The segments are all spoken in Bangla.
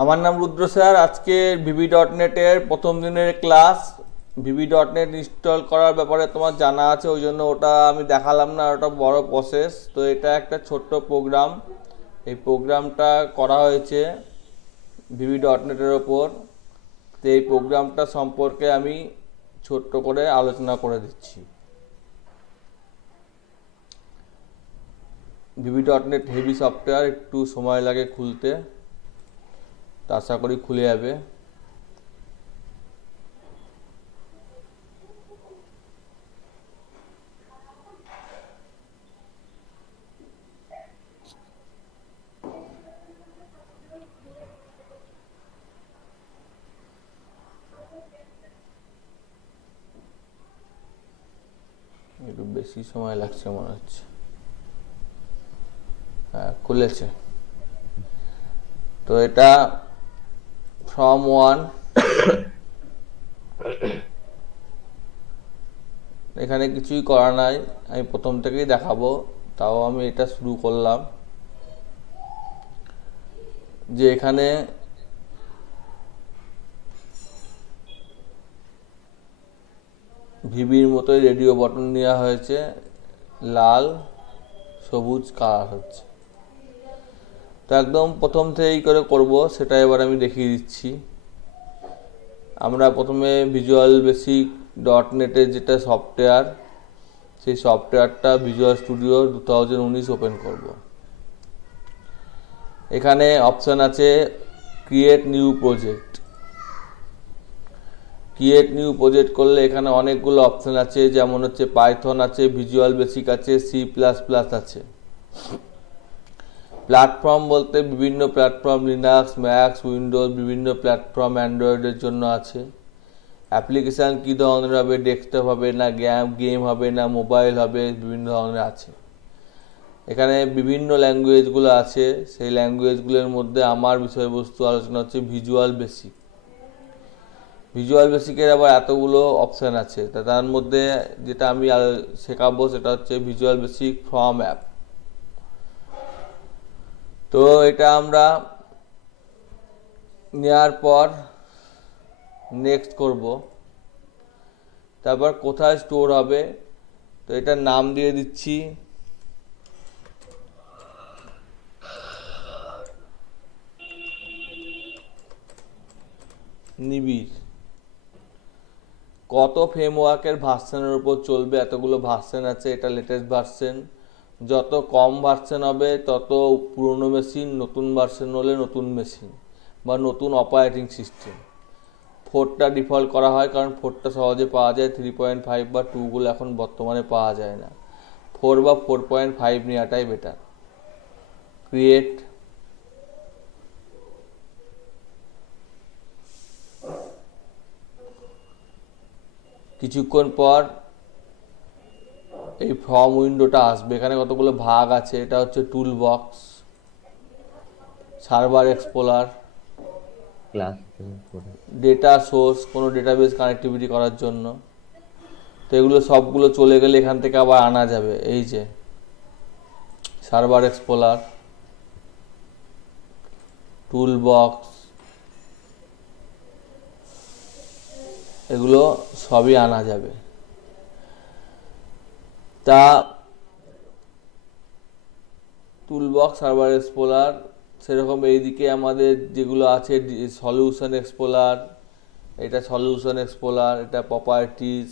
আমার নাম রুদ্র স্যার। আজকে VB.NET এর প্রথম দিনের ক্লাস। VB.NET ইনস্টল করার ব্যাপারে তোমার জানা আছে, ওই জন্য ওটা আমি দেখালাম না, ওটা বড় প্রসেস। তো এটা একটা ছোট্ট প্রোগ্রাম। এই প্রোগ্রামটা করা হয়েছে VB.NET এর ওপর। তো এই প্রোগ্রামটা সম্পর্কে আমি ছোট্ট করে আলোচনা করে দিচ্ছি। VB.NET হেভি সফটওয়্যার, একটু সময় লাগে খুলতে, তা আশা করি খুলে যাবে। একটু বেশি সময় লাগছে মনে হচ্ছে। হ্যাঁ, খুলেছে। তো এটা ফ্রম ওয়ান, এখানে কিছুই করা নাই, আমি প্রথম থেকেই দেখাবো। তাও আমি এটা শুরু করলাম যে এখানে ভিবির মতোই রেডিও বাটন নেওয়া হয়েছে, লাল সবুজ কালার হচ্ছে। তো একদম প্রথম থেকেই করে করব, সেটা এবার আমি দেখিয়ে দিচ্ছি। আমরা প্রথমে ভিজুয়াল বেসিক .NET-এর যেটা সফটওয়্যার, সেই সফটওয়্যারটা ভিজুয়াল স্টুডিও 2019 ওপেন করব। এখানে অপশান আছে create new project. Create new project করলে এখানে অনেকগুলো অপশান আছে, যেমন হচ্ছে পাইথন আছে, ভিজুয়াল বেসিক আছে, C++ আছে। প্ল্যাটফর্ম বলতে বিভিন্ন প্ল্যাটফর্ম, লিনাক্স, ম্যাক্স, উইন্ডোজ, বিভিন্ন প্ল্যাটফর্ম অ্যান্ড্রয়েডের জন্য আছে। অ্যাপ্লিকেশান কী ধরনের হবে, ডেস্কটপ হবে না গেম হবে না মোবাইল হবে, বিভিন্ন ধরনের আছে। এখানে বিভিন্ন ল্যাঙ্গুয়েজগুলো আছে, সেই ল্যাঙ্গুয়েজগুলোর মধ্যে আমার বিষয়বস্তু আলোচনা হচ্ছে ভিজুয়াল বেসিক। ভিজুয়াল বেসিকের আবার এতগুলো অপশান আছে, তার মধ্যে যেটা আমি শেখাবো সেটা হচ্ছে ভিজুয়াল বেসিক ফ্রম অ্যাপ। তো এটা আমরা নেওয়ার পর নেক্সট করব। তারপর কোথায় স্টোর হবে, তো এটার নাম দিয়ে দিচ্ছি নিবিড়। কত ফ্রেমওয়ার্কের ভার্সনের উপর চলবে, এতগুলো ভার্সন আছে, এটা লেটেস্ট ভার্সন। যত কম ভার্সন হবে তত পুরনো মেশিন, নতুন ভার্সন হলে নতুন মেশিন বা নতুন অপারেটিং সিস্টেম। 4টা ডিফল্ট করা হয়, কারণ 4টা সহজে পাওয়া যায়, 3.5 বা 2গুলো এখন বর্তমানে পাওয়া যায় না। 4 বা 4.5 নেওয়াটাই বেটার। ক্রিয়েট। কিছুক্ষণ পর এই ফর্ম উইন্ডোটা আসবে। এখানে কতগুলো ভাগ আছে, এটা হচ্ছে tool box, server explorer, data source, কোনো ডেটাবেস কানেক্টিভিটি করার জন্য। তো এগুলো সবগুলো চলে গেলে এখান থেকে আবার আনা যাবে। এই যে সার্ভার এক্সপ্লোরার, টুল বক্স, এগুলো সবই আনা যাবে। তা টুলবক্স, সার্ভার এক্সপ্লোরার, সেরকম এইদিকে আমাদের যেগুলো আছে সলিউশন এক্সপ্লোরার, এটা সলিউশন এক্সপ্লোরার, এটা প্রপার্টিজ,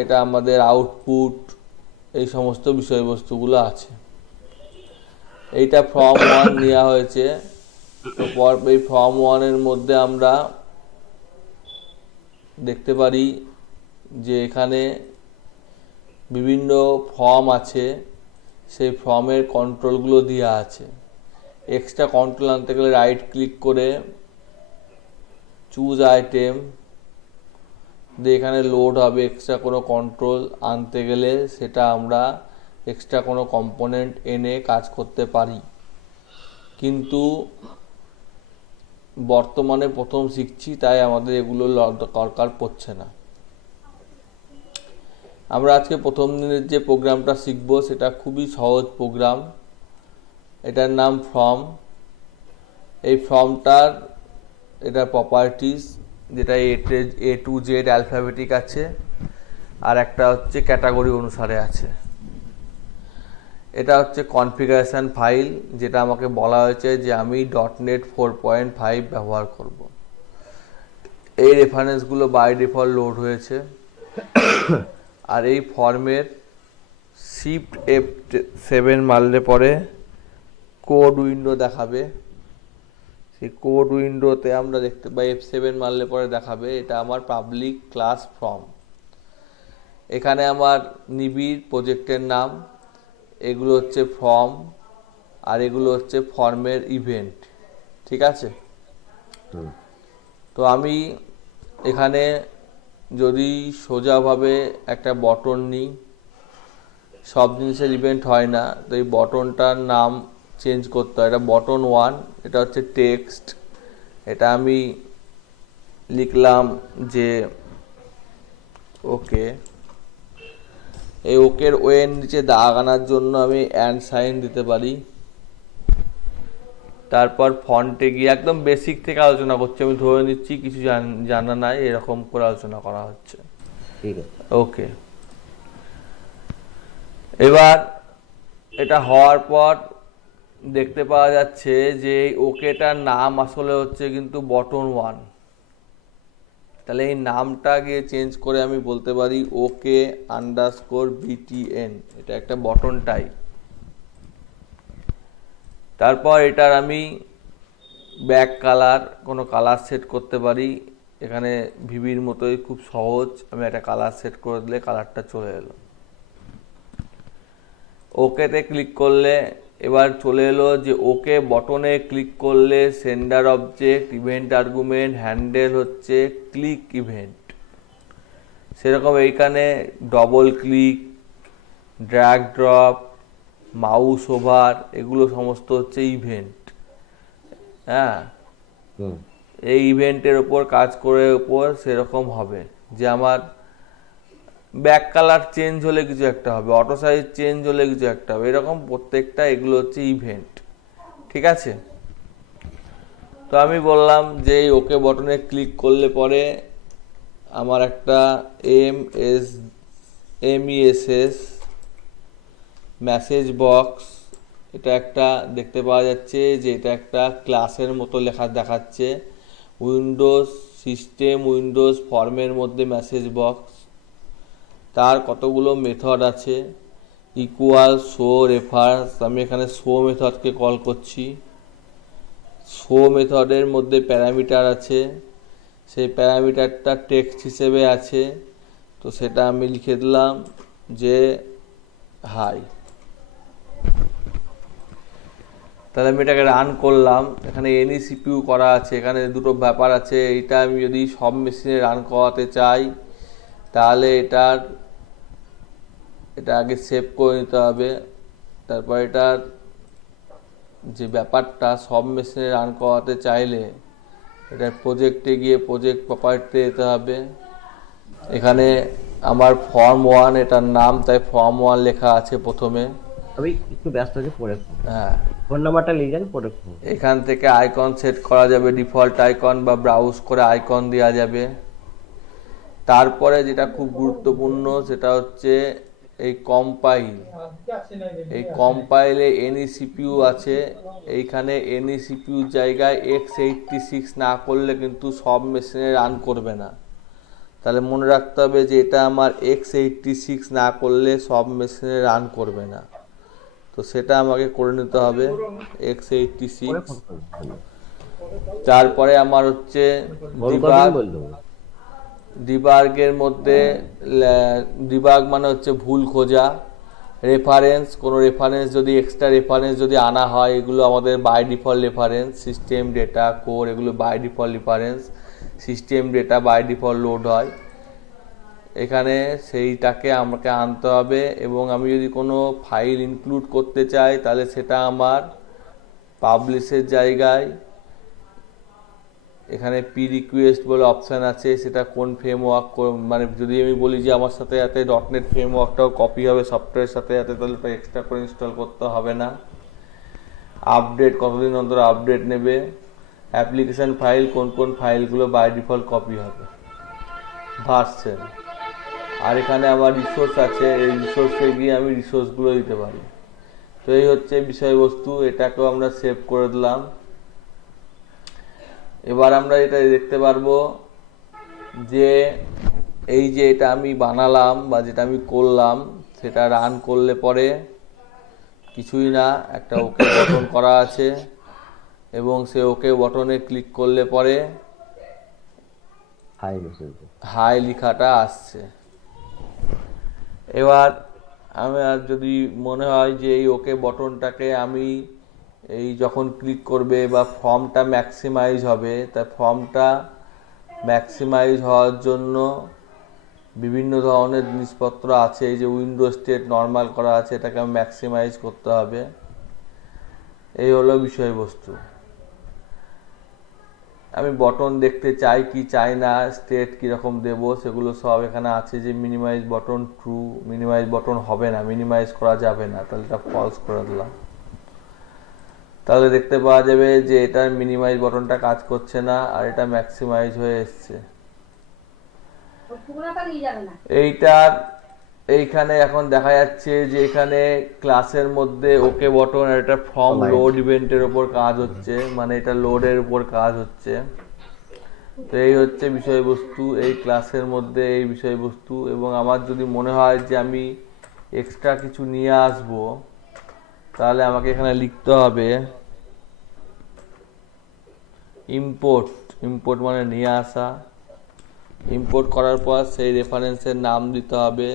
এটা আমাদের আউটপুট, এই সমস্ত বিষয়বস্তুগুলো আছে। এইটা ফর্ম 1 নেওয়া হয়েছে। তো এই ফর্ম 1-এর মধ্যে আমরা দেখতে পারি যে এখানে বিভিন্ন ফর্ম আছে, সেই ফর্মের কন্ট্রোলগুলো দেওয়া আছে। এক্সট্রা কন্ট্রোল আনতে গেলে রাইট ক্লিক করে চুজ আইটেম দিয়ে এখানে লোড হবে। এক্সট্রা কোনো কন্ট্রোল আনতে গেলে সেটা আমরা এক্সট্রা কোনো কম্পোনেন্ট এনে কাজ করতে পারি, কিন্তু বর্তমানে প্রথম শিখছি, তাই আমাদের এগুলো দরকার পড়ছে না। আমরা আজকে প্রথম দিনের যে প্রোগ্রামটা শিখব সেটা খুবই সহজ প্রোগ্রাম। এটার নাম ফর্ম। এই ফর্মটার এটা প্রপার্টিস, যেটা এ টু জেড অ্যালফাবেটিক আছে, আর একটা হচ্ছে ক্যাটাগরি অনুসারে আছে। এটা হচ্ছে কনফিগারেশন ফাইল, যেটা আমাকে বলা হয়েছে যে আমি .NET 4.5 ব্যবহার করব। এই রেফারেন্সগুলো বাই ডিফল্ট লোড হয়েছে। আর এই ফর্মের শিফট F7 মারলে পরে কোড উইন্ডো দেখাবে। সেই কোড উইন্ডোতে আমরা দেখতে পাই F7 মারলে পরে দেখাবে এটা আমার পাবলিক ক্লাস ফর্ম। এখানে আমার নিবিড় প্রজেক্টের নাম, এগুলো হচ্ছে ফর্ম, আর এগুলো হচ্ছে ফর্মের ইভেন্ট। ঠিক আছে? তো আমি এখানে যদি সোজাভাবে একটা বটন নিই, সব জিনিসের ইভেন্ট হয় না, তো এই বটনটার নাম চেঞ্জ করতে হয়। এটা বটন 1, এটা হচ্ছে টেক্সট। এটা আমি লিখলাম যে ওকে। এই ওকের ওয়ের নিচে দাগ আনার জন্য আমি অ্যান্ড সাইন দিতে পারি। তারপর ফন্টে গিয়ে একদম বেসিক থেকে আলোচনা করছি, আমি ধরে নিচ্ছি কিছু জানা নাই, এরকম করে আলোচনা করা হচ্ছে। ঠিক আছে, ওকে। এবার এটা হওয়ার পর দেখতে পাওয়া যাচ্ছে যে এই ওকেটার নাম আসলে হচ্ছে কিন্তু বটন 1। তাহলে এই নামটা গিয়ে চেঞ্জ করে আমি বলতে পারি OK_BTN, এটা একটা বটন টাইপ। তারপর এটার আমি ব্যাক কালার, কোনো কালার সেট করতে পারি। এখানে ভিভির মতোই খুব সহজ, আমি একটা কালার সেট করে দিলে কালারটা চলে এলো। ওকেতে ক্লিক করলে এবার চলে এলো যে ওকে বটনে ক্লিক করলে sender object, event argument, handle হচ্ছে ক্লিক ইভেন্ট। সেরকম এইখানে double click, drag drop, mouse over, এগুলো সমস্ত হচ্ছে ইভেন্ট। হ্যাঁ, এই ইভেন্টের ওপর কাজ করে ওপর সেরকম হবে যে আমার ব্যাক কালার চেঞ্জ হলে কিছু একটা হবে, অটো সাইজ চেঞ্জ হলে কিছু একটা হবে, এরকম প্রত্যেকটা এগুলো হচ্ছে ইভেন্ট। ঠিক আছে? তো আমি বললাম যে এই ওকে বটনে ক্লিক করলে পরে আমার একটা MESS মেসেজ বক্স, এটা একটা দেখতে পাওয়া যাচ্ছে যে এটা একটা ক্লাসের মতো লেখা দেখাচ্ছে। উইন্ডোজ সিস্টেম, উইন্ডোজ ফর্মের মধ্যে মেসেজ বক্স, তার কতগুলো মেথড আছে। ইকুয়াল, শো, রেফারেন্স, আমি এখানে শো মেথডকে কল করছি। শো মেথডের মধ্যে প্যারামিটার আছে, সেই প্যারামিটারটা টেক্সট হিসেবে আছে, তো সেটা আমি লিখে দিলাম যে হাই। তাহলে আমি এটাকে রান করলাম। এখানে NECPU করা আছে, এখানে দুটো ব্যাপার আছে। এইটা আমি যদি সব মেশিনে রান করাতে চাই তাহলে এটা আগে সেভ করে নিতে হবে। তারপর এটার যে ব্যাপারটা সব মেশিনে রান করাতে চাইলে এটার প্রজেক্টে গিয়ে প্রজেক্ট প্রপার্টিতে যেতে হবে। এখানে আমার ফর্ম 1 এটার নাম, তাই ফর্ম 1 লেখা আছে প্রথমে। আমি একটু ব্যস্ত আছি, পরে হ্যাঁ, ফোন নাম্বারটা লিখে যান, পরে এখান থেকে আইকন সেট করা যাবে, ডিফল্ট আইকন বা ব্রাউজ করে আইকন দেওয়া যাবে। তারপরে যেটা খুব গুরুত্বপূর্ণ সেটা হচ্ছে এই কম্পাইল। এই কম্পাইলে NECPU আছে, এইখানে NECPU জায়গায় x86 না করলে কিন্তু সব মেশিনে রান করবে না। তাহলে মনে রাখতে হবে যে এটা আমার x86 না করলে সব মেশিনে রান করবে না, তো সেটা আমাকে করে নিতে হবে x86। তারপরে আমার হচ্ছে ডিবাগের মধ্যে ডিবাগ মানে হচ্ছে ভুল খোঁজা। রেফারেন্স, কোনো রেফারেন্স যদি এক্সট্রা রেফারেন্স যদি আনা হয়, এগুলো আমাদের by default reference. System data, core, এগুলো by default reference. System data by default load হয় এখানে, সেইটাকে আমাকে আনতে হবে। এবং আমি যদি কোনো ফাইল ইনক্লুড করতে চাই তাহলে সেটা আমার পাবলিশের জায়গায় এখানে রিকোয়েস্ট বলে অপশান আছে, সেটা কোন ফ্রেমওয়ার্ক, মানে যদি আমি বলি যে আমার সাথে যাতে .NET ফ্রেমওয়ার্কটাও কপি হবে সফটওয়্যারের সাথে যাতে, তাহলে তো এক্সট্রা করে ইনস্টল করতে হবে না। আপডেট, কতদিন অন্তর আপডেট নেবে। অ্যাপ্লিকেশন ফাইল কোন কোন ফাইলগুলো বাই ডিফল্ট কপি হবে, ভার্সন। আর এখানে আমার রিসোর্স আছে, এই রিসোর্সে গিয়ে আমি রিসোর্সগুলো দিতে পারি। তো এই হচ্ছে বিষয়বস্তু, এটাকেও আমরা সেভ করে দিলাম। এবার আমরা এটা দেখতে পারবো যে এই যে এটা আমি বানালাম বা যেটা আমি করলাম সেটা রান করলে পরে কিছুই না, একটা ওকে বটন করা আছে এবং সে ওকে বটনে ক্লিক করলে পরে হাই লেখাটা আসছে। এবার আমার যদি মনে হয় যে এই ওকে বটনটাকে আমি এই যখন ক্লিক করবে বা ফর্মটা ম্যাক্সিমাইজ হবে, তা ফর্মটা ম্যাক্সিমাইজ হওয়ার জন্য বিভিন্ন ধরনের জিনিসপত্র আছে। এই যে উইন্ডো স্টেট নর্মাল করা আছে, এটাকে ম্যাক্সিমাইজ করতে হবে। এই হলো বিষয়বস্তু। আমি বটন দেখতে চাই কি চাই না, স্টেট কীরকম দেব, সেগুলো সব এখানে আছে। যে minimize button true, minimize button হবে না, মিনিমাইজ করা যাবে না, তাহলে এটা ফলস করে দিলাম। তাহলে দেখতে পাওয়া যাবে যে এটার মিনিমাইজ বটনটা কাজ করছে না আর এটা ম্যাক্সিমাইজ হয়ে এসছে। এইটার এইখানে এখন দেখা যাচ্ছে যে এখানে ক্লাসের মধ্যে ওকে বটন আর এটা ফর্ম লোড ইভেন্টের উপর কাজ হচ্ছে, মানে এটা লোডের উপর কাজ হচ্ছে। তো এই হচ্ছে বিষয়বস্তু এই ক্লাসের মধ্যে, এই বিষয়বস্তু। এবং আমার যদি মনে হয় যে আমি এক্সট্রা কিছু নিয়ে আসব, তাহলে আমাকে এখানে লিখতে হবে ইম্পোর্ট। ইম্পোর্ট মানে নিয়ে আসা। ইম্পোর্ট করার পর সেই রেফারেন্সের নাম দিতে হবে।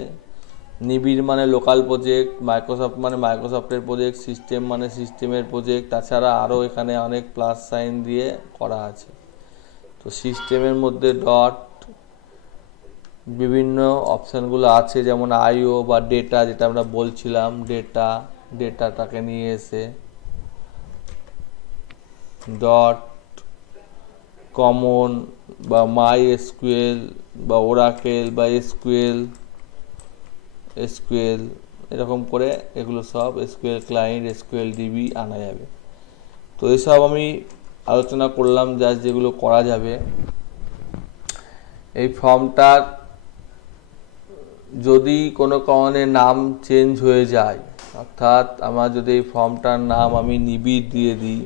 নিবিড় মানে লোকাল প্রজেক্ট, মাইক্রোসফট মানে মাইক্রোসফটের প্রজেক্ট, সিস্টেম মানে সিস্টেমের প্রজেক্ট। তাছাড়া আরও এখানে অনেক প্লাস সাইন দিয়ে করা আছে। তো সিস্টেমের মধ্যে ডট বিভিন্ন অপশানগুলো আছে, যেমন আইও বা ডেটা, যেটা আমরা বলছিলাম ডেটাটাকে নিয়ে এসে ডট কমন বা মাই এসকিউএল বা ওরাকেল বা এসকিউএল এরকম করে এগুলো সব এসকিউএল ক্লায়েন্ট, এসকিউএল ডিবি আনা যাবে। তো এসব আমি আলোচনা করলাম জাস্ট যেগুলো করা যাবে। এই ফর্মটার যদি কোনো কারণে নাম চেঞ্জ হয়ে যায়, অর্থাৎ আমার যদি এই ফর্মটার নাম আমি নিবিড় দিয়ে দিই,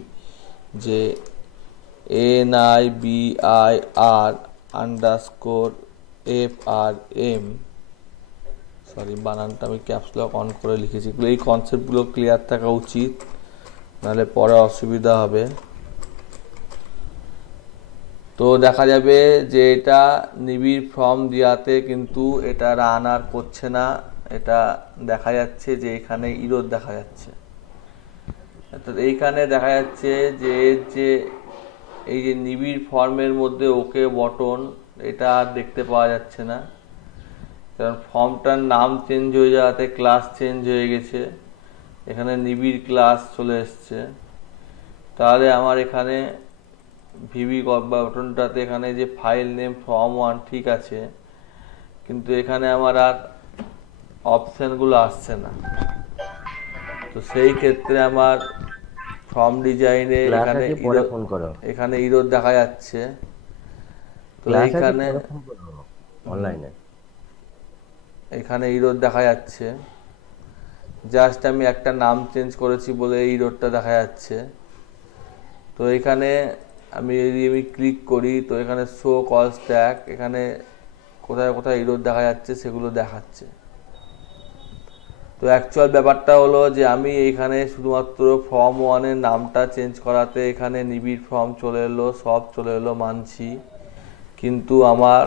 যে NIBIR_FRM, সরি বানানটা আমি ক্যাপসলক অন করে লিখেছি। এই কনসেপ্টগুলো ক্লিয়ার থাকা উচিত, নাহলে পরে অসুবিধা হবে। তো দেখা যাবে যে এটা নিবিড় ফর্ম দেওয়াতে কিন্তু এটা রান আর করছে না। এটা দেখা যাচ্ছে যে এখানে ইরর দেখা যাচ্ছে। অর্থাৎ এইখানে দেখা যাচ্ছে যে এই যে নিবিড় ফর্মের মধ্যে ওকে বটন, এটা আর দেখতে পাওয়া যাচ্ছে না, কারণ ফর্মটার নাম চেঞ্জ হয়ে যাওয়াতে ক্লাস চেঞ্জ হয়ে গেছে। এখানে নিবিড় ক্লাস চলে এসছে। তাহলে আমার এখানে ভিবি বটনটাতে এখানে যে ফাইল নেম ফর্ম1 ঠিক আছে, কিন্তু এখানে আমার আর অপশানগুলো আসছে না। তো সেই ক্ষেত্রে আমার ফর্ম ডিজাইনে এখানে ইরর দেখা যাচ্ছে। তো এখানে ইরর দেখা যাচ্ছে, জাস্ট আমি একটা নাম চেঞ্জ করেছি বলে এই ইররটা দেখা যাচ্ছে। তো এখানে আমি যদি ক্লিক করি, তো এখানে শো কল স্ট্যাক, এখানে কোথায় কোথায় ইরর দেখা যাচ্ছে সেগুলো দেখাচ্ছে। তো অ্যাকচুয়াল ব্যাপারটা হলো যে আমি এইখানে শুধুমাত্র ফর্ম1-এর নামটা চেঞ্জ করাতে এখানে নিবিড় ফর্ম চলে এলো, সব চলে এলো, মানছি, কিন্তু আমার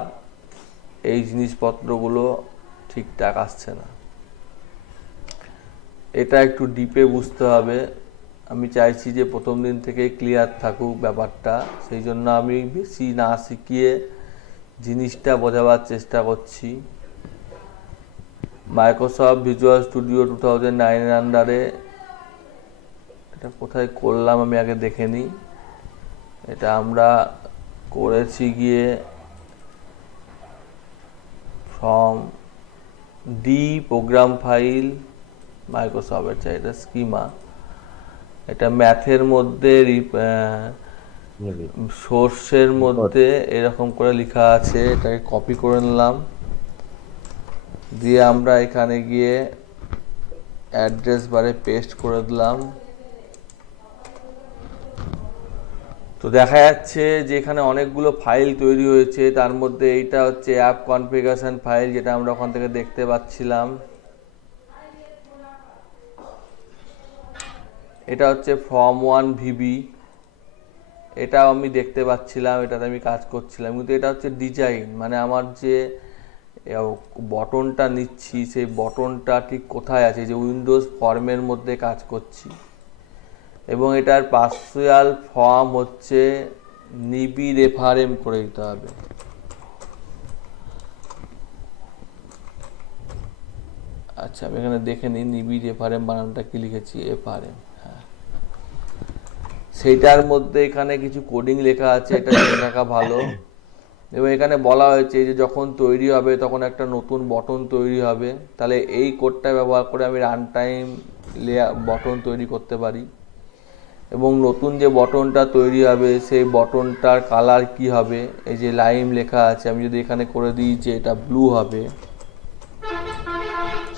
এই জিনিসপত্রগুলো ঠিকঠাক আসছে না। এটা একটু ডিপে বুঝতে হবে। আমি চাইছি যে প্রথম দিন থেকেই ক্লিয়ার থাকুক ব্যাপারটা, সেই জন্য আমি বেশি না শিখিয়ে জিনিসটা বোঝাবার চেষ্টা করছি। মাইক্রোসফট ভিজুয়াল স্টুডিও 2009-এর আন্ডারে এটা কোথায় করলাম আমি আগে দেখে নিই। এটা আমরা করেছি গিয়ে ফ্রম ডি প্রোগ্রাম ফাইল মাইক্রোসফটের চাই, এটা স্কিমা। এটা ম্যাথের মধ্যে নিবি সোর্সের মধ্যে এরকম করে লেখা আছে, এটাকে কপি করে নিলাম, দিয়ে আমরা এখানে গিয়ে অ্যাড্রেস বারে পেস্ট করে দিলাম। তো দেখা যাচ্ছে যে এখানে অনেকগুলো ফাইল তৈরি হয়েছে, তার মধ্যে এইটা হচ্ছে অ্যাপ কনফিগারেশন ফাইল, যেটা আমরা ওখান থেকে দেখতে পাচ্ছিলাম। এটা হচ্ছে form1vb, এটাও আমি দেখতে পাচ্ছিলাম, এটাতে আমি কাজ করছিলাম। কিন্তু এটা হচ্ছে ডিজাইন, মানে আমার যে বটনটা নিচ্ছি সেই বটনটা ঠিক কোথায় আছে, যে উইন্ডোজ ফর্মের মধ্যে কাজ করছি। এবং এটার পার্সিয়াল ফর্ম হচ্ছে নিবি রেফারেম করে দিতে হবে। আচ্ছা, আমি এখানে দেখে নিই নিবি রেফারেম বানানটা কি লিখেছি, এফআরএম। হ্যাঁ, সেইটার মধ্যে এখানে কিছু কোডিং লেখা আছে, এটা জেনে রাখা ভালো। এবং এখানে বলা হয়েছে যে যখন তৈরি হবে তখন একটা নতুন বটন তৈরি হবে, তাহলে এই কোডটা ব্যবহার করে আমি রান টাইম বটন তৈরি করতে পারি। এবং নতুন যে বটনটা তৈরি হবে সেই বটনটার কালার কি হবে, এই যে লাইম লেখা আছে, আমি যদি এখানে করে দিই যে এটা ব্লু হবে,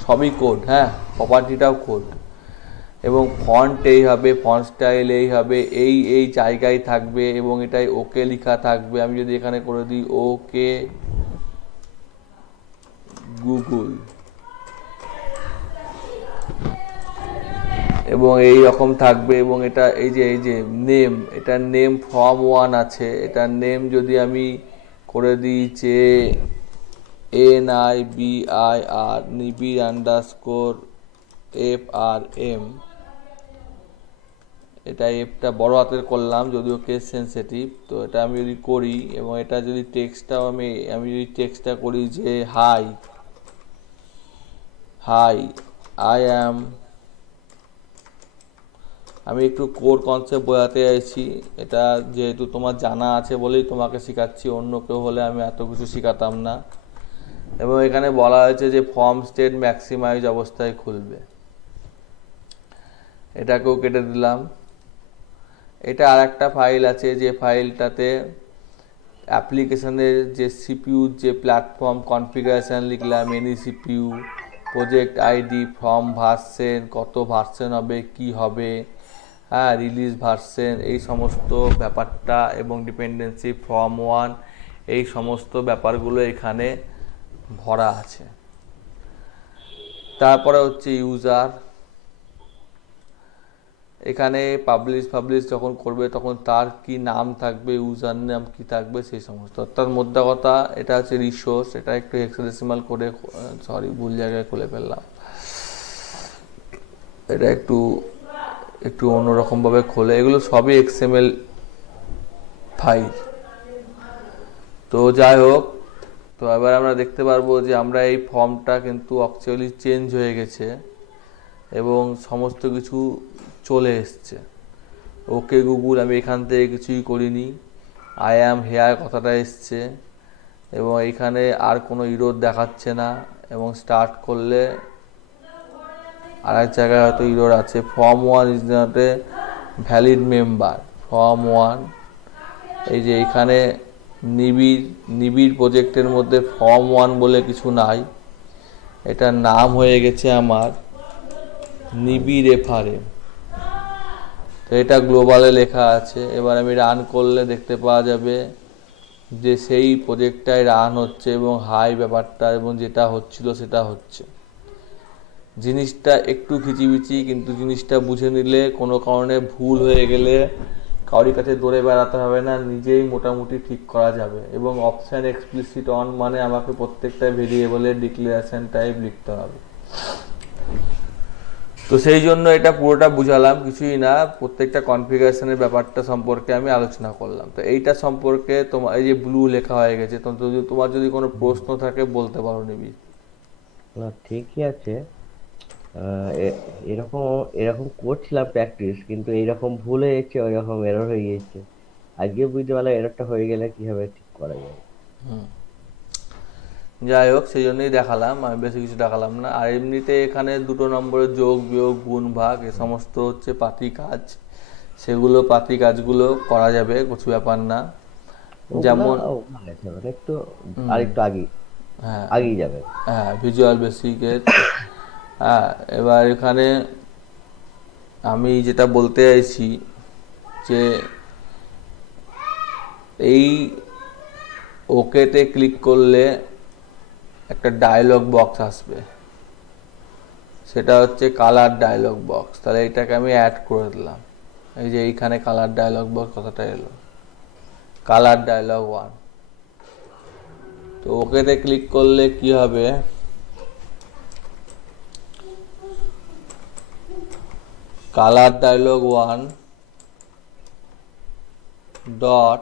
সবই কোড, হ্যাঁ, প্রপার্টিটাও কোড। এবং ফন্ট এই হবে, ফন্ট স্টাইল এই হবে, এই জায়গায় থাকবে, এবং এটাই ওকে লেখা থাকবে। আমি যদি এখানে করে দিই ওকে গুগল, এবং এই রকম থাকবে। এবং এটা এই যে নেম, এটার নেম form1 আছে, এটার নেম যদি আমি করে দিই যে NIBIR নিবিড় আন্ডারস্কোর FRM, এটা এফটা বড় হাতের করলাম, যদিও কেস সেন্সিটিভ। তো এটা আমি যদি করি, এবং এটা যদি টেক্সটটাও আমি যদি টেক্সটটা করি যে হাই আই অ্যাম, আমি একটু কোর কনসেপ্ট বোঝাতে চাইছি, এটা যেহেতু তোমার জানা আছে বলেই তোমাকে শেখাচ্ছি, অন্য কেউ হলে আমি এত কিছু শেখাতাম না। এবং এখানে বলা হয়েছে যে ফর্ম স্টেট ম্যাক্সিমাইজ অবস্থায় খুলবে, এটাকেও কেটে দিলাম। এটা আর একটা ফাইল আছে, যে ফাইলটাতে অ্যাপ্লিকেশনের যে সিপিইউ যে প্ল্যাটফর্ম কনফিগারেশন লিখলাম, any CPU, project ID, form version, কত ভার্সেন হবে, কি হবে, হ্যাঁ, রিলিজ ভার্সেন, এই সমস্ত ব্যাপারটা, এবং ডিপেন্ডেন্সি form1, এই সমস্ত ব্যাপারগুলো এখানে ভরা আছে। তারপরে হচ্ছে ইউজার, এখানে পাবলিশ যখন করবে তখন তার কি নাম থাকবে, ইউজার নাম কি থাকবে, সেই সমস্ত। অর্থাৎ মোদ্দা কথা, এটা হচ্ছে রিসোর্স, এটা একটু হেক্সাডেসিমাল করে, সরি ভুল জায়গায় খুলে ফেললাম, এটা একটু অন্যরকমভাবে খোলে। এগুলো সবই XML ফাইল। তো যাই হোক, তো এবার আমরা দেখতে পারবো যে আমরা এই ফর্মটা কিন্তু অ্যাকচুয়ালি চেঞ্জ হয়ে গেছে, এবং সমস্ত কিছু চলে এসছে। ওকে গুগল, আমি এখান থেকে কিছুই করিনি, আই অ্যাম হেয়ার কথাটা এসছে, এবং এখানে আর কোনো ইরোর দেখাচ্ছে না। এবং স্টার্ট করলে আর এক জায়গায় হয়তো ইরোর আছে, form1 is not a valid member, form1, এই যে এখানে নিবিড় প্রজেক্টের মধ্যে form1 বলে কিছু নাই, এটার নাম হয়ে গেছে আমার নিবিড় এফআরএম। তো এটা গ্লোবালে লেখা আছে। এবার আমি রান করলে দেখতে পাওয়া যাবে যে সেই প্রজেক্টটাই রান হচ্ছে, এবং হাই ব্যাপারটা, এবং যেটা হচ্ছিল সেটা হচ্ছে। জিনিসটা একটু খিচিবিচি, কিন্তু জিনিসটা বুঝে নিলে, কোনো কারণে ভুল হয়ে গেলে কারোর কাছে দৌড়ে বেড়াতে হবে না, নিজেই মোটামুটি ঠিক করা যাবে। এবং অপশান এক্সপ্লিসিট অন, মানে আমাকে প্রত্যেকটা ভেরিয়েবলের ডিক্লারেশন টাইপ লিখতে হবে। তো সেই জন্য এটা পুরোটা বুঝালাম, কিছুই না, প্রত্যেকটা কনফিগারেশনের ব্যাপারটা সম্পর্কে আমি আলোচনা করলাম। তো এইটা সম্পর্কে তোমার এই যে ব্লু লেখা হয়ে গেছে, তো তোমার যদি কোনো প্রশ্ন থাকে বলতে পারো নিবি। না, ঠিকই আছে। এরকম এরকম করছিলাম প্র্যাকটিস, কিন্তু এইরকম ভুল হয়ে যাচ্ছে, ওইরকম এরর হয়ে গিয়েছে। আজকে বুঝতে পারলাম এররটা হয়ে গেলে কিভাবে ঠিক করা যায়। যাই হোক, সেই জন্যই দেখালাম, আমি বেশি কিছু দেখালাম না। আর এমনিতে এখানে 2 নম্বরের যোগ বিয়োগ গুণ ভাগ এ সমস্ত হচ্ছে পাতি কাজ, সেগুলো পাতি কাজগুলো করা যাবে, কিছু ব্যাপার না। যেমন একটু আর একটু হ্যাঁ আগেই যাবে। হ্যাঁ ভিজুয়াল বেসিকের। হ্যাঁ, এবার এখানে আমি যেটা বলতে চাইছি যে এই ওকেতে ক্লিক করলে একটা ডায়লগ বক্স আসবে, সেটা হচ্ছে কালার ডায়লগ বক্স। তাহলে এটাকে আমি অ্যাড করে দিলাম। এই যে এইখানে কালার ডায়লগ বক্স কথাটা এলো, কালার ডায়লগ 1। তো ওকেতে ক্লিক করলে কি হবে, colour dialogue 1 dot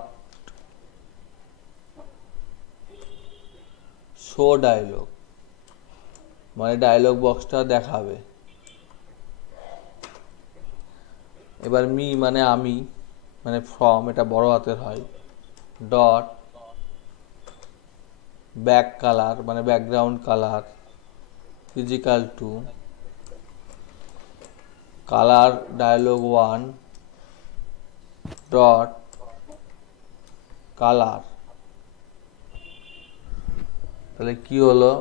show dialogue, মানে ডায়লগ বক্সটা দেখাবে। এবার মি মানে আমি, মানে ফ্রম, এটা বড় হাতের হয়, ডট ব্যাক কালার মানে background colour physical to colour dialogue 1 dot colour. তাহলে কি হলো,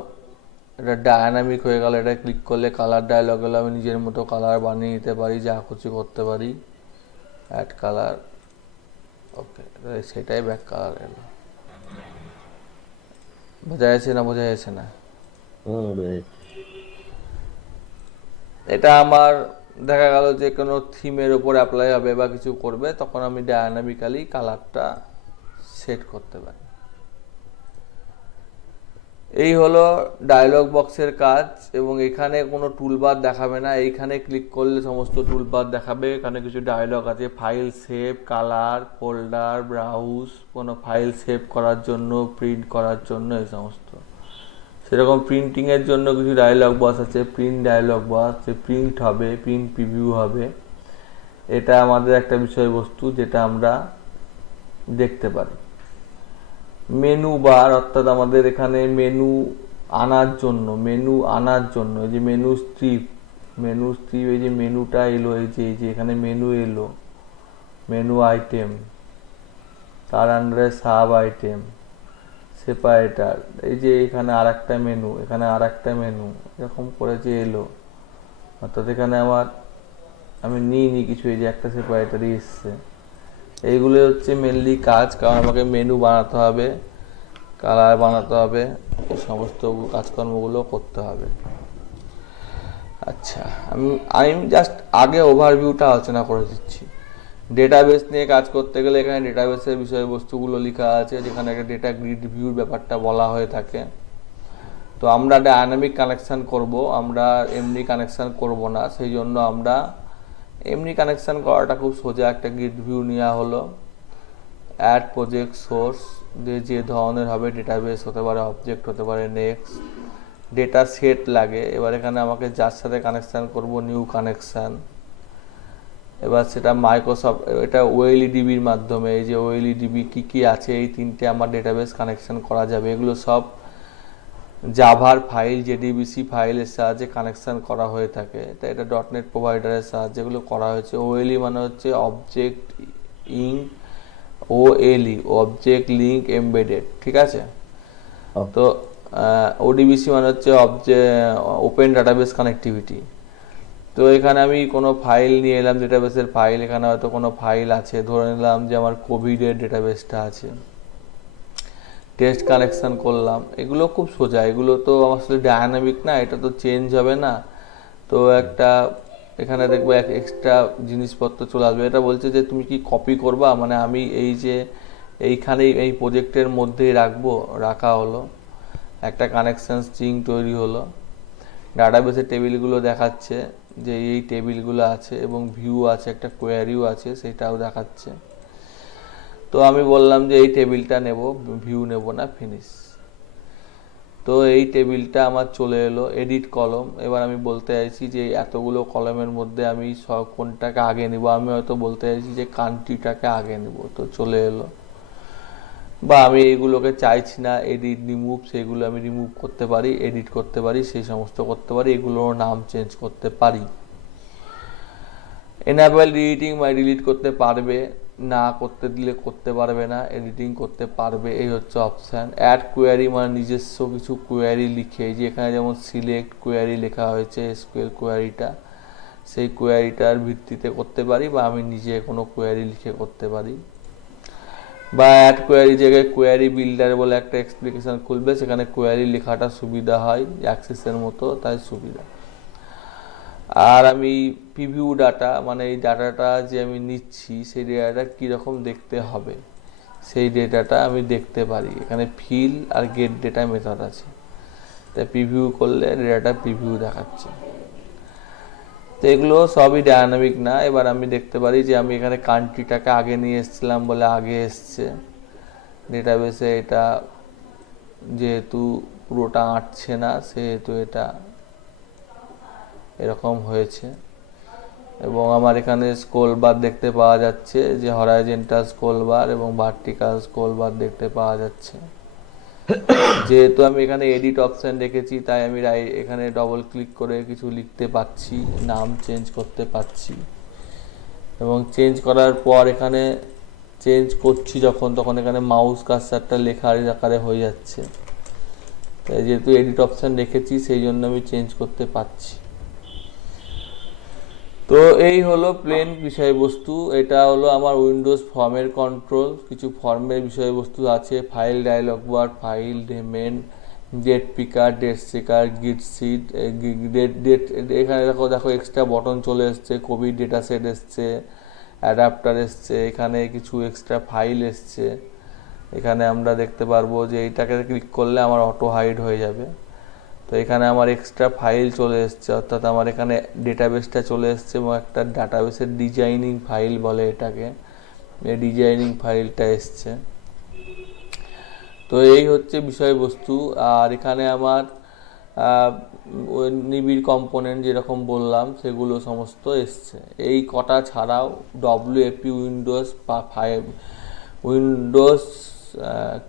এটা ডায়নামিক হয়ে গেল। এটা ক্লিক করলে কালার ডায়লগ হলো, আমি নিজের মতো কালার বানিয়ে নিতে পারি, যা খুশি করতে পারি। অ্যাড কালার, ওকে, সেটাই ব্যাক কালার এলো। বোঝা যাচ্ছে না? বোঝা যাচ্ছে না? এটা আমার দেখা গেল যে কোনো থিমের উপর অ্যাপ্লাই হবে বা কিছু করবে, তখন আমি ডায়নামিক্যালি কালারটা সেট করতে পারি। এই হলো ডায়লগ বক্সের কাজ। এবং এখানে কোনো টুলবার দেখাবে না, এইখানে ক্লিক করলে সমস্ত টুলবার দেখাবে। এখানে কিছু ডায়লগ আছে, file save, colour, folder, browse, কোনো ফাইল সেভ করার জন্য, প্রিন্ট করার জন্য, এই সমস্ত। সেরকম প্রিন্টিংয়ের জন্য কিছু ডায়লগ বক্স আছে, প্রিন্ট ডায়লগ বক্স, যে প্রিন্ট হবে, প্রিন্ট প্রিভিউ হবে। এটা আমাদের একটা বিষয়বস্তু যেটা আমরা দেখতে পারি। মেনু বার, অর্থাৎ আমাদের এখানে মেনু আনার জন্য, এই যে মেনু স্ট্রিপ, এই যে মেনুটা এলো, এই যে এখানে মেনু এলো, মেনু আইটেম, তার আন্ডারে সাব আইটেম, সেপারেটার, এই যে এখানে আর একটা মেনু, এখানে আর একটা মেনু, এরকম করে যে এলো। অর্থাৎ এখানে আমি নিইনি কিছু, এই যে একটা সেপারেটারই এসছে। এইগুলো হচ্ছে মেনলি কাজ, কারণ আমাকে মেনু বানাতে হবে, কালার বানাতে হবে, এই সমস্ত কাজকর্মগুলো করতে হবে। আচ্ছা, আমি জাস্ট আগে ওভারভিউটা আলোচনা করে দিচ্ছি। ডেটাবেস নিয়ে কাজ করতে গেলে এখানে ডেটাবেসের বিষয়বস্তুগুলো লেখা আছে, যেখানে একটা ডেটা গ্রিড ভিউর ব্যাপারটা বলা হয়ে থাকে। তো আমরা ডায়নামিক কানেকশান করব, আমরা এমনি কানেকশান করব না। সেই জন্য আমরা এমনি কানেকশান করাটা খুব সোজা। একটা গ্রিড ভিউ নেওয়া হলো, অ্যাড প্রজেক্ট সোর্স, যে ধরনের হবে, ডেটাবেস হতে পারে, অবজেক্ট হতে পারে, নেক্সট ডেটা সেট লাগে। এবার এখানে আমাকে যার সাথে কানেকশান করব, নিউ কানেকশান। এবার সেটা মাইক্রোসফট, এটা ওএলইডিবির মাধ্যমে, এই যে ওএলইডিবি কী আছে, এই তিনটে আমার ডেটাবেস কানেকশান করা যাবে। এগুলো সব জাভার ফাইল, জেডিবিসি ফাইলের সাহায্যে কানেকশান করা হয়ে থাকে। এটা ডটনেট প্রোভাইডারের সাহায্যে এগুলো করা হয়েছে। ওএলই মানে হচ্ছে অবজেক্ট অবজেক্ট লিঙ্ক এমবেডেড, ঠিক আছে? তো ওডিবিসি মানে হচ্ছে ওপেন ডাটাবেস কানেক্টিভিটি। তো এখানে আমি কোনো ফাইল নিয়ে এলাম, ডেটাবেসের ফাইল, এখানে হয়তো কোনো ফাইল আছে, ধরে নিলাম যে আমার কোভিডের ডেটাবেসটা আছে, টেস্ট কানেকশান করলাম। এগুলো খুব সোজা, এগুলো তো আসলে ডায়নামিক না, এটা তো চেঞ্জ হবে না। তো একটা এখানে দেখবো এক্সট্রা জিনিসপত্র চলে আসবে। এটা বলছে যে তুমি কি কপি করবা, মানে আমি এই যে এইখানেই এই প্রজেক্টের মধ্যেই রাখা হলো, একটা কানেকশান স্ট্রিং তৈরি হলো, ডাটাবেসের টেবিলগুলো দেখাচ্ছে যে এই টেবিলগুলো আছে, এবং ভিউ আছে, একটা কোয়ারিও আছে, সেটাও দেখাচ্ছে। তো আমি বললাম যে এই টেবিলটা নেব, ভিউ নেব না, ফিনিশ। তো এই টেবিলটা আমার চলে এলো, এডিট কলম। এবার আমি বলতে চাইছি যে এতগুলো কলমের মধ্যে আমি কোনটাকে আগে নিব। আমি হয়তো বলতে চাইছি যে কান্ট্রিটাকে আগে নিব, তো চলে এলো। বা আমি এইগুলোকে চাইছি না, এডিট রিমুভ, সেইগুলো আমি রিমুভ করতে পারি, এডিট করতে পারি, সেই সমস্ত করতে পারি, এগুলোর নাম চেঞ্জ করতে পারি। এনাবেল এডিটিং মানে ডিলিট করতে পারবে, না করতে দিলে করতে পারবে না, এডিটিং করতে পারবে, এই হচ্ছে অপশান। অ্যাড কোয়ারি মানে নিজস্ব কিছু কোয়ারি লিখে, যে এখানে যেমন সিলেক্ট কোয়ারি লেখা হয়েছে এসকিউএল কোয়ারিটা, সেই কোয়ারিটার ভিত্তিতে করতে পারি, বা আমি নিজে কোনো কোয়ারি লিখে করতে পারি। বা অ্যাড কোয়ারি জায়গায় কোয়ারি বিল্ডার বলে একটা এক্সপ্লিকেশন খুলবে, সেখানে কোয়ারি লেখাটা সুবিধা হয় অ্যাক্সেসের মতো, তাই সুবিধা। আর আমি প্রিভিউ ডাটা মানে এই ডাটাটা যে আমি নিচ্ছি সেই ডেটাটা কীরকম দেখতে হবে সেই ডেটাটা আমি দেখতে পারি। এখানে ফিল আর গেট ডেটা মেথড আছে, তাই প্রিভিউ করলে ডেটাটা প্রিভিউ দেখাচ্ছে। তো এগুলো সবই ডায়নামিক না। এবার আমি দেখতে পারি যে আমি এখানে কান্ট্রিটাকে আগে নিয়ে এসেছিলাম বলে আগে এসছে ডেটাবেসে, এটা যেহেতু পুরোটা আঁটছে না সেহেতু এটা এরকম হয়েছে। এবং আমার এখানে স্ক্রল বার দেখতে পাওয়া যাচ্ছে, যে হরাইজন্টাল স্ক্রল বার এবং ভার্টিক্যাল স্ক্রল বার দেখতে পাওয়া যাচ্ছে। যেহেতু আমি এখানে এডিট অপশান রেখেছি তাই আমি এখানে ডবল ক্লিক করে কিছু লিখতে পাচ্ছি, নাম চেঞ্জ করতে পাচ্ছি, এবং চেঞ্জ করার পর এখানে চেঞ্জ করছি যখন, তখন এখানে মাউস কার্সারটা লেখার আকারে হয়ে যাচ্ছে। তাই যেহেতু এডিট অপশান রেখেছি সেই জন্য আমি চেঞ্জ করতে পারছি। তো এই হলো প্লেন বিষয়বস্তু। এটা হলো আমার উইন্ডোজ ফর্মের কন্ট্রোল। কিছু ফর্মের বিষয়বস্তু আছে, file dialog bar, file main, date picker, date seeker, get set, date. এখানে দেখো এক্সট্রা বটন চলে এসছে, কোভিড ডেটা সেট এসছে, অ্যাডাপ্টার এসছে, এখানে কিছু এক্সট্রা ফাইল এসছে। এখানে আমরা দেখতে পারবো যে এইটাকে ক্লিক করলে আমার অটো হাইড হয়ে যাবে। তো এখানে আমার এক্সট্রা ফাইল চলে এসছে, অর্থাৎ আমার এখানে ডেটাবেসটা চলে এসছে এবং একটা ডাটাবেসের ডিজাইনিং ফাইল বলে এটাকে, এই ডিজাইনিং ফাইলটা এসছে। তো এই হচ্ছে বিষয়বস্তু। আর এখানে আমার নিবিড় কম্পোনেন্ট যেরকম বললাম সেগুলো সমস্ত এসছে। এই কটা ছাড়াও ডব্লিউএপি উইন্ডোজ বা উইন্ডোজ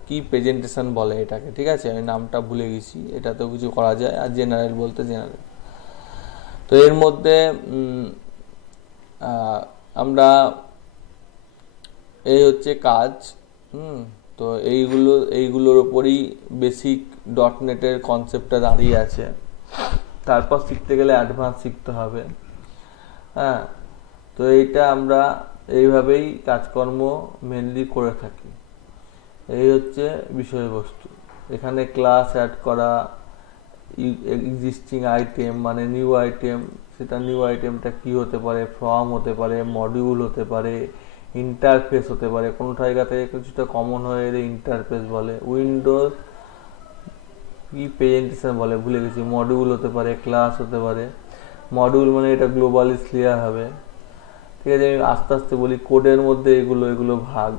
কি প্রেজেন্টেশন বলে এটাকে, ঠিক আছে, আমি নামটা ভুলে গেছি, এটাতেও কিছু করা যায়। আর জেনারেল বলতে জেনারেল। তো এর মধ্যে আমরা এই হচ্ছে কাজ। তো এইগুলোর ওপরই বেসিক ডটনেটের কনসেপ্টটা দাঁড়িয়ে আছে। তারপর শিখতে গেলে অ্যাডভান্স শিখতে হবে। হ্যাঁ, তো এইটা আমরা এইভাবেই কাজকর্ম মেনলি করে থাকি। এই হচ্ছে বিষয়বস্তু। এখানে ক্লাস অ্যাড করা, এক্সিস্টিং আইটেম মানে নিউ আইটেম, সেটা নিউ আইটেমটা কি হতে পারে, ফর্ম হতে পারে, মডিউল হতে পারে, ইন্টারফেস হতে পারে। কোনো জায়গা থেকে কিছুটা কমন হয়ে এলে ইন্টারফেস বলে। উইন্ডোজ কি প্রেজেন্টেশন বলে ভুলে গেছি। মডিউল হতে পারে, ক্লাস হতে পারে। মডিউল মানে এটা গ্লোবালি ক্লিয়ার হবে, ঠিক আছে। আমি আস্তে আস্তে বলি। কোডের মধ্যে এগুলো ভাগ,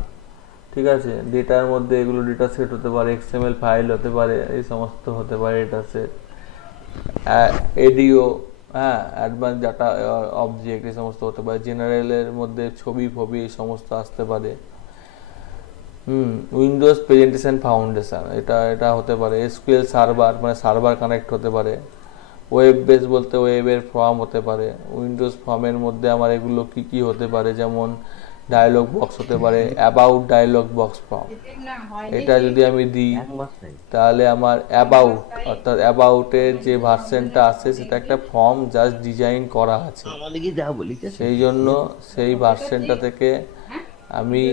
ঠিক আছে। ডেটার মধ্যে এগুলো ডেটা সেট হতে পারে, এক্সএমএল ফাইল হতে পারে, এই সমস্ত হতে পারে ডেটা সেট। এডিও, হ্যাঁ, অ্যাডভান্স ডাটা অবজেক্ট, এই সমস্ত হতে পারে। জেনারেলের মধ্যে ছবি ফবি এই সমস্ত আসতে পারে। উইন্ডোজ প্রেজেন্টেশন ফাউন্ডেশন এটা হতে পারে। এসকিউএল সার্ভার মানে সার্ভার কানেক্ট হতে পারে। ওয়েব বেস বলতে ওয়েবের ফর্ম হতে পারে। উইন্ডোজ ফর্মের মধ্যে আমার এগুলো কি হতে পারে, যেমন ডায়লগ বক্স হতে পারে, অ্যাবাউট ডায়লগ বক্স ফর্ম। এটা যদি আমি দিই তাহলে আমার অ্যাবাউট, অর্থাৎ অ্যাবাউটের যে ভার্সনটা আছে সেটা একটা ফর্ম জাস্ট ডিজাইন করা আছে, সেই জন্য সেই ভার্সনটা থেকে আমি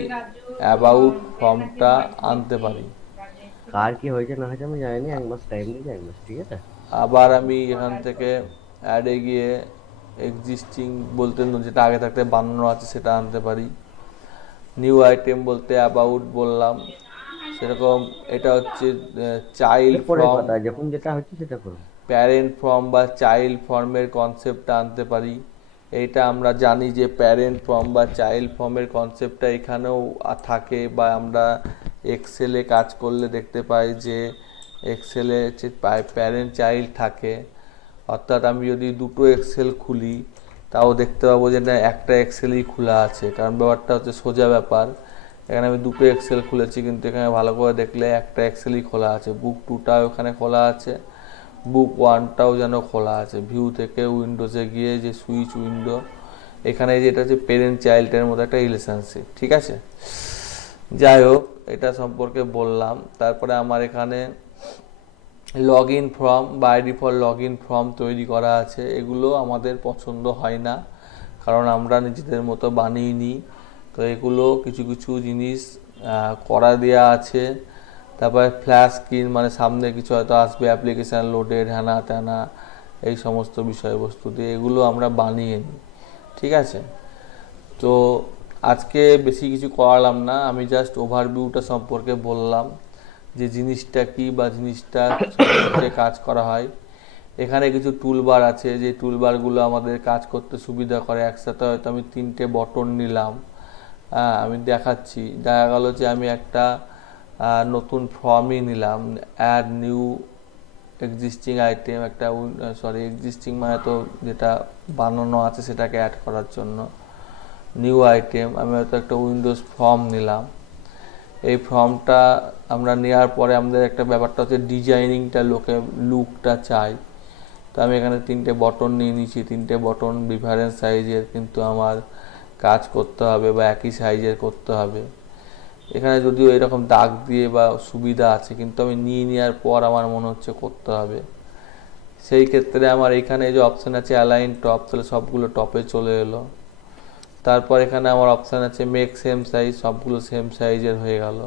অ্যাবাউট ফর্মটা আনতে পারি। কার কি হয়েছে না হয়েছে আমি জানি, 1 মাস টাইম দিয়েছি, 1 মাস, ঠিক আছে। আবার আমি এখান থেকে অ্যাডে গিয়ে এক্সিস্টিং বলতে যেটা আগে থাকতে বানানো আছে সেটা আনতে পারি। নিউ আইটেম বলতে অ্যাবাউট বললাম, সেরকম এটা হচ্ছে চাইল্ড ফর্ম, যখন যেটা হচ্ছে সেটা করব। প্যারেন্ট ফর্ম বা চাইল্ড ফর্মের কনসেপ্টটা আনতে পারি। এইটা আমরা জানি যে প্যারেন্ট ফর্ম বা চাইল্ড ফর্মের কনসেপ্টটা এখানেও থাকে, বা আমরা এক্সেলে কাজ করলে দেখতে পাই যে এক্সেলে প্যারেন্ট চাইল্ড থাকে। অর্থাৎ আমি যদি দুটো এক্সেল খুলি তাও দেখতে পাবো যে না একটা এক্সেলই খোলা আছে, কারণ ব্যাপারটা হচ্ছে সোজা ব্যাপার। এখানে আমি দুটো এক্সেল খুলেছি কিন্তু এখানে ভালো করে দেখলে একটা এক্সেলই খোলা আছে। বুক 2টাও এখানে খোলা আছে, বুক 1টাও যেন খোলা আছে। ভিউ থেকে উইন্ডোজে গিয়ে যে সুইচ উইন্ডো এখানে যেটা হচ্ছে পেরেন্ট চাইল্ডের মধ্যে একটা রিলেশনশিপ, ঠিক আছে। যাই হোক, এটা সম্পর্কে বললাম। তারপরে আমার এখানে log in form, by default log in form তৈরি করা আছে। এগুলো আমাদের পছন্দ হয় না, কারণ আমরা নিজেদের মতো বানিয়ে নিই। তো এগুলো কিছু কিছু জিনিস করা দেওয়া আছে। তারপরে ফ্ল্যাশ স্ক্রিন, মানে সামনে কিছু হয়তো আসবে, অ্যাপ্লিকেশান লোডেড, হ্যানা ত্যানা, এই সমস্ত বিষয়বস্তু দিয়ে এগুলো আমরা বানিয়ে নিই, ঠিক আছে। তো আজকে বেশি কিছু করালাম না, আমি জাস্ট ওভারভিউটা সম্পর্কে বললাম যে জিনিসটা কি বা জিনিসটা সম্পর্কে কাজ করা হয়। এখানে কিছু টুলবার আছে, যে টুলবারগুলো আমাদের কাজ করতে সুবিধা করে। একসাথে হয়তো আমি 3টে বটন নিলাম, আমি দেখাচ্ছি। দেখা গেল যে আমি একটা নতুন ফর্মই নিলাম, অ্যাড নিউ এক্সিস্টিং আইটেম, একটা এক্সিস্টিং মানে তো যেটা বানানো আছে সেটাকে অ্যাড করার জন্য নিউ আইটেম। আমি হয়তো একটা উইন্ডোজ ফর্ম নিলাম। এই ফর্মটা আমরা নেওয়ার পরে আমাদের একটা ব্যাপারটা হচ্ছে ডিজাইনিংটা, লুকটা চাই। তো আমি এখানে 3টে বটন নিয়ে নিয়েছি। 3টে বটন ডিফারেন্ট সাইজের, কিন্তু আমার কাজ করতে হবে বা একই সাইজের করতে হবে। এখানে যদিও এরকম দাগ দিয়ে বা সুবিধা আছে, কিন্তু আমি নিয়ে নেওয়ার পর আমার মনে হচ্ছে করতে হবে। সেই ক্ষেত্রে আমার এখানে যে অপশান আছে অ্যালাইন টপ, তাহলে সবগুলো টপে চলে এলো। তারপর এখানে আমার অপশান আছে মেক সেম সাইজ, সবগুলো সেম সাইজের হয়ে গেল।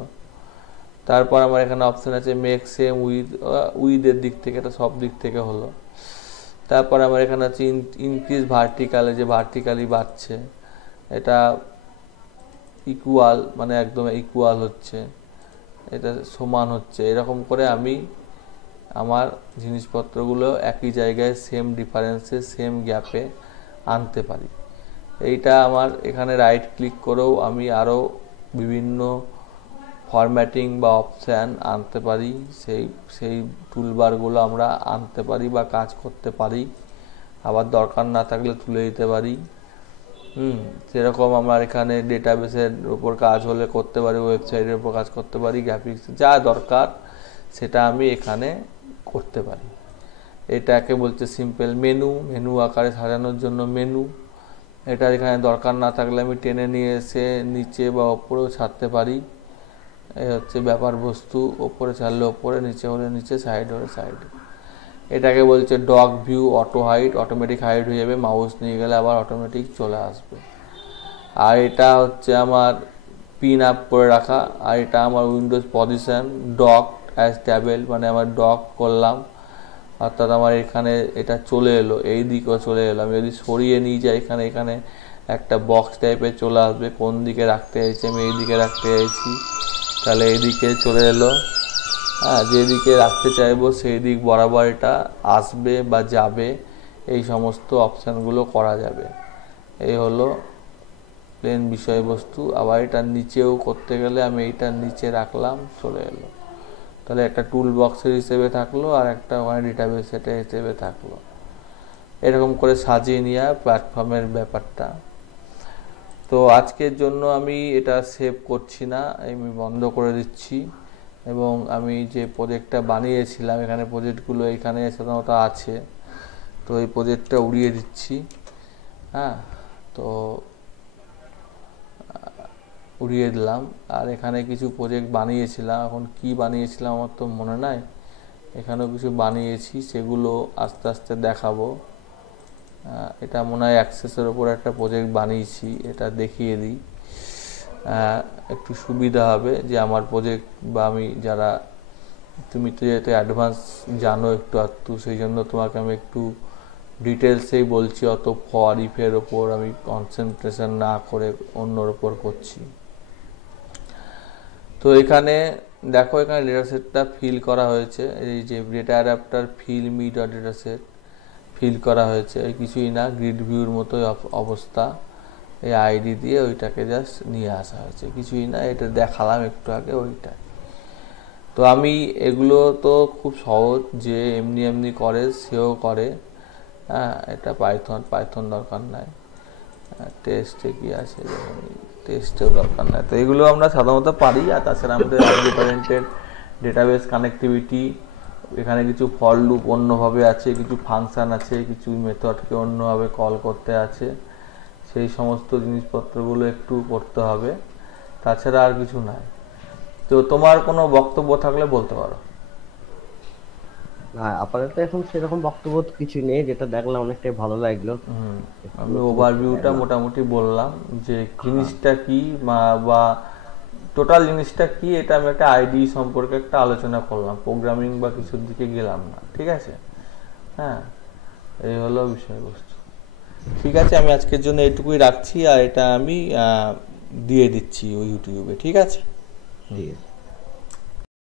তারপর আমার এখানে অপশান আছে মেক সেম উইথের দিক থেকে, এটা সব দিক থেকে হলো। তারপর আমার এখানে আছে ইনক্রিজ ভার্টিক্যালে, যে ভার্টিক্যালি বাড়ছে, এটা ইকুয়াল, মানে একদম ইকুয়াল হচ্ছে, এটা সমান হচ্ছে। এরকম করে আমি আমার জিনিসপত্রগুলো একই জায়গায় সেম ডিফারেন্সে, সেম গ্যাপে আনতে পারি। এইটা আমার এখানে রাইট ক্লিক করেও আমি আরও বিভিন্ন ফরম্যাটিং বা অপশান আনতে পারি। সেই টুলবারগুলো আমরা আনতে পারি বা কাজ করতে পারি। আবার দরকার না থাকলে তুলে দিতে পারি। সেরকম আমার এখানে ডেটাবেসের উপর কাজ হলে করতে পারি, ওয়েবসাইটের উপর কাজ করতে পারি, গ্রাফিক্স যা দরকার সেটা আমি এখানে করতে পারি। এটাকে বলছে সিম্পল মেনু আকারে সাজানোর জন্য মেনু। এটা এখানে দরকার না থাকলে আমি টেনে নিয়ে এসে নিচে বা ওপরেও ছাড়তে পারি। এই হচ্ছে ব্যাপার বস্তু, ওপরে ছাড়লে ওপরে, নিচে হলে নিচে, সাইড হলে সাইডে। এটাকে বলছে dock view auto hide, automatic hide হয়ে যাবে, মাউস নিয়ে গেলে আবার অটোমেটিক চলে আসবে। আর এটা হচ্ছে আমার পিন আপ করে রাখা। আর এটা আমার উইন্ডোজ পজিশন ডক অ্যাজ ট্যাবেল, মানে আমার ডক করলাম, অর্থাৎ আমার এখানে এটা চলে এলো, এই দিকেও চলে এলো। আমি যদি সরিয়ে নিয়ে যাই এখানে একটা বক্স টাইপের চলে আসবে, কোন দিকে রাখতে চাইছি, আমি এই দিকে রাখতে চাইছি, তাহলে এইদিকে চলে এলো। যেদিকে রাখতে চাইবো সেই দিক বরাবর এটা আসবে বা যাবে, এই সমস্ত অপশানগুলো করা যাবে। এই হলো প্লেন বিষয়বস্তু। আবার এটার নিচেও করতে গেলে আমি এইটার নিচে রাখলাম, চলে এলো, তাহলে একটা টুল বক্সের হিসেবে থাকলো আর একটা ওখানে ডেটাবেস সেটা হিসেবে থাকলো। এরকম করে সাজিয়ে নেওয়া প্ল্যাটফর্মের ব্যাপারটা। তো আজকের জন্য আমি এটা সেভ করছি না, আমি বন্ধ করে দিচ্ছি। এবং আমি যে প্রজেক্টটা বানিয়েছিলাম, এখানে প্রজেক্টগুলো এখানে সাধারণত আছে, তো এই প্রজেক্টটা উড়িয়ে দিচ্ছি। তো উড়িয়ে দিলাম। আর এখানে কিছু প্রজেক্ট বানিয়েছিলাম, এখন কি বানিয়েছিলাম আমার তো মনে নাই। এখানেও কিছু বানিয়েছি, সেগুলো আস্তে আস্তে দেখাবো। এটা মনে হয় অ্যাক্সেসের ওপর একটা প্রজেক্ট বানিয়েছি, এটা দেখিয়ে দিই, একটু সুবিধা হবে যে আমার প্রজেক্ট বা আমি যারা, তুমি তো যেহেতু অ্যাডভান্স জানো একটু, সেই জন্য তোমাকে আমি একটু ডিটেলসেই বলছি, অত ফর ইফের ওপর আমি কনসেন্ট্রেশন না করে অন্যর ওপর করছি। তো এখানে দেখো, এখানে ডেটাসেটটা ফিল করা হয়েছে, এই যে data adapter fill me dot dataset fill করা হয়েছে, এই কিছুই না, গ্রিড ভিউর মতোই অবস্থা। এই আইডি দিয়ে ওইটাকে জাস্ট নিয়ে আসা হয়েছে, কিছুই না। এটা দেখালাম একটু আগে, ওইটা। তো আমি এগুলো তো খুব সহজ, যে এমনি করে সেও করে। এটা পাইথন দরকার নাই, টেস্টে কি আছে, টেস্টেও দরকার নাই। তো এগুলো আমরা সাধারণত পারি। আর তাছাড়া আমাদের ডিফারেন্টের ডেটাবেস কানেক্টিভিটি, এখানে কিছু ফর লুপ অন্যভাবে আছে, কিছু ফাংশান আছে, কিছু মেথডকে অন্যভাবে কল করতে আছে, সেই সমস্ত জিনিসপত্রগুলো একটু করতে হবে, তাছাড়া আর কিছু নাই। তো তোমার কোনো বক্তব্য থাকলে বলতে পারো। না, আপাতত এখন সেরকম বক্তব্য তো কিছু নেই, যেটা দেখলাম অনেকটাই ভালো লাগলো। একটু আমি নতুন কিছু ওভারভিউটা দেখলাম। মোটামুটি বললাম যে হ্যাঁ, জিনিসটা কি বা টোটাল জিনিসটা কি, এটা আমি একটা আইডি সম্পর্কে একটা আলোচনা করলাম, প্রোগ্রামিং বা কিছুর দিকে গেলাম না, ঠিক আছে? হ্যাঁ, এই হলো বিষয়বস্তু। ঠিক আছে, আমি আজকের জন্য এটুকুই রাখছি, আর এটা আমি দিয়ে দিচ্ছি ওই ইউটিউবে, ঠিক আছে? ঠিক আছে।